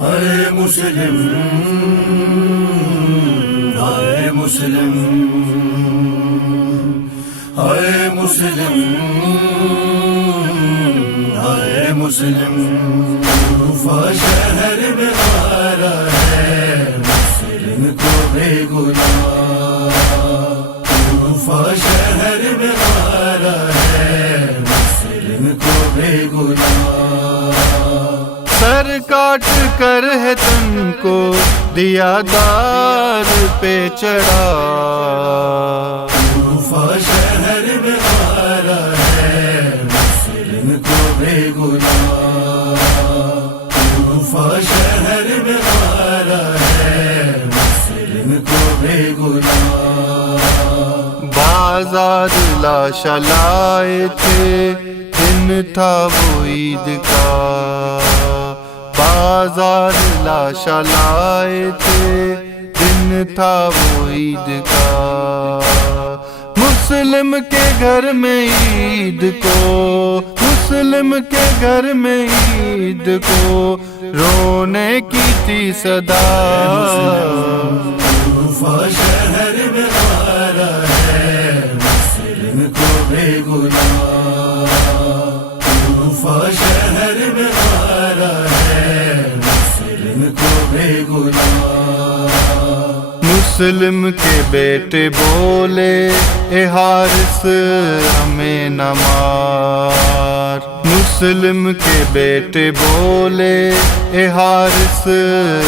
ہائے مسلم، ہائے مسلم، ہائے مسلم، ہائے مسلم، کوفہ شہر میں مارا ہے مسلم کو بے گناہ، کوفہ شہر میں مارا ہے مسلم کو بے گناہ، سر کاٹ کر ہے تن کو دیا دار پہ چڑھا، کوفہ شہر میں مارا ہے مسلم کو بے گناہ، کوفہ شہر میں مارا ہے مسلم کو بے گناہ، بازار لاشا لائے تھے دن تھا وہ عید کا، بازار لاشا لائے تھے دن تھا وہ عید کا، مسلم کے گھر میں عید کو، مسلم کے گھر میں عید کو رونے کی تھی صدا، کوفہ شہر میں مارا ہے مسلم کو بے گناہ، کوفہ شہر میں مارا ہے مسلم کو بے گناہ، مسلم کے بیٹے بولے اے حارث ہمیں نہ مار، مسلم کے بیٹے بولے اے حارث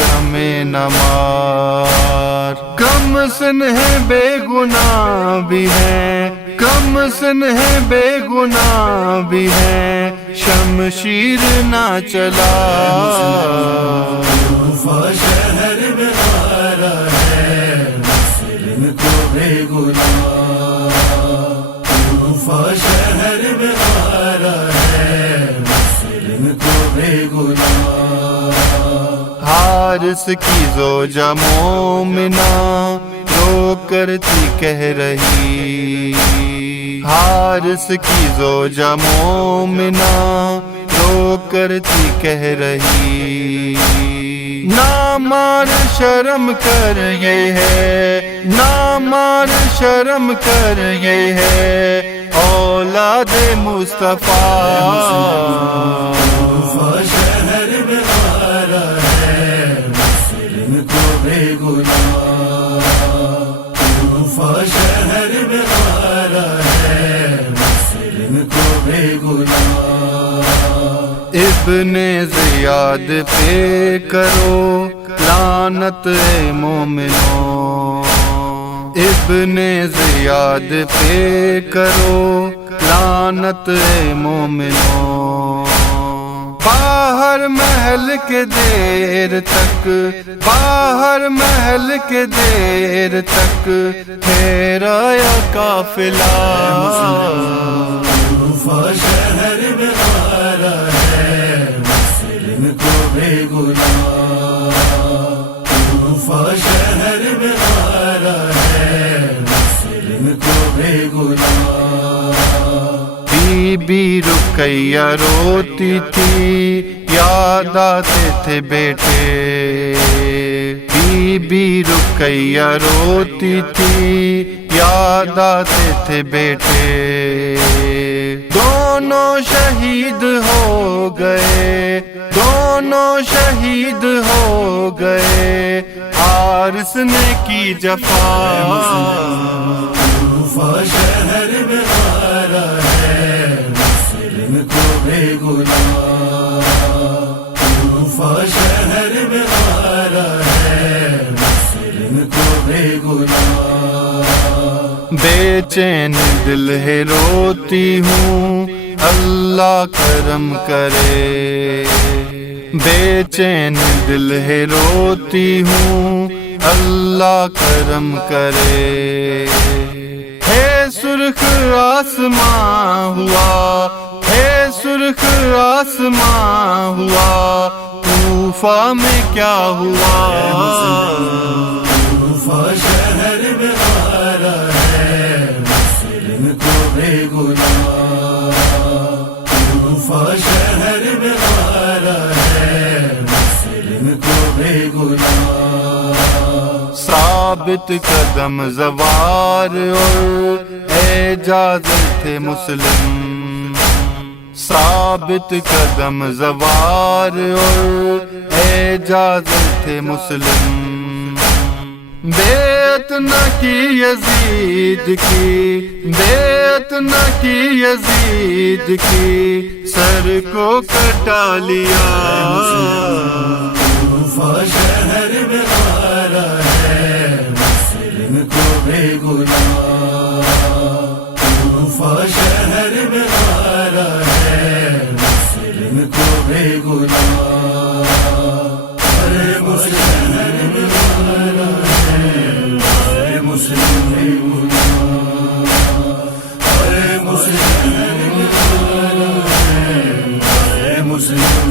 ہمیں نہ مار، کم سن ہے بے گناہ بھی ہیں، کم سن ہے بے گناہ بھی ہیں، شمشیر نہ چلا، کوفہ شہر میں مارا ہے مسلم کو بے گناہ، کوفہ شہر میں مارا ہے مسلم کو بے گناہ، حارث کی زوجہ مومنہ رو کر تھی کہہ رہی، حارث کی زوجہ مومنہ رو کر تھی کہہ رہی، نہ مار شرم کر یہ ہے، نہ مار شرم کر یہ ہے اولاد مصطفیٰ، کوفہ شہر میں مارا ہے مسلم کو بے گناہ، کوفہ شہر میں مارا ہے مسلم کو بے گناہ، ابن زیاد پہ کرو لعنت اے مومنو، ابن زیاد پہ کرو لعنت اے مومنو، باہر محل کے دیر تک، باہر محل کے دیر تک ٹھہرایا قافلہ، کوفہ شہر میں مارا ہے مسلم کو بے گناہ، کوفہ شہر میں مارا ہے مسلم کو بے گناہ، بی بی رقیہ روتی تھی یاد آتے تھے بیٹے، بی بی رقیہ روتی تھی یاد آتے تھے بیٹے، دونوں شہید ہو گئے، دونوں شہید ہو گئے، حارث نے کی جفا، کوفہ شہر میں مارا ہے مسلم کو بے گناہ، کوفہ شہر میں مارا ہے مسلم کو بے گناہ، بے چین دل ہے روتی ہوں اللہ کرم کرے، بے چین دل ہے روتی ہوں اللہ کرم کرے، ہے سرخ آسماں ہوا، ہے سرخ آسماں ہوا، کوفہ میں کیا ہوا، کوفہ شہر میں مارا ہے مسلم کو بے گناہ، کوفہ شہر میں مارا ہے مسلم کو ثابت قدم زوار اور اعجاز تھے مسلم، ثابت قدم زوار اور اعجاز تھے مسلم، بیعت نہ کی یزید کی، بیعت نہ کی یزید کی، سر کو کٹا لیا، کوفہ شہر میں مارا ہے مسلم کو بے گناہ، کوفہ شہر میں مارا ہے مسلم کو بے گناہ، ارے مسلم میں مارا ہے ارے مسلم بے گناہ، ارے مسلم میں مارا ہے ارے مسلم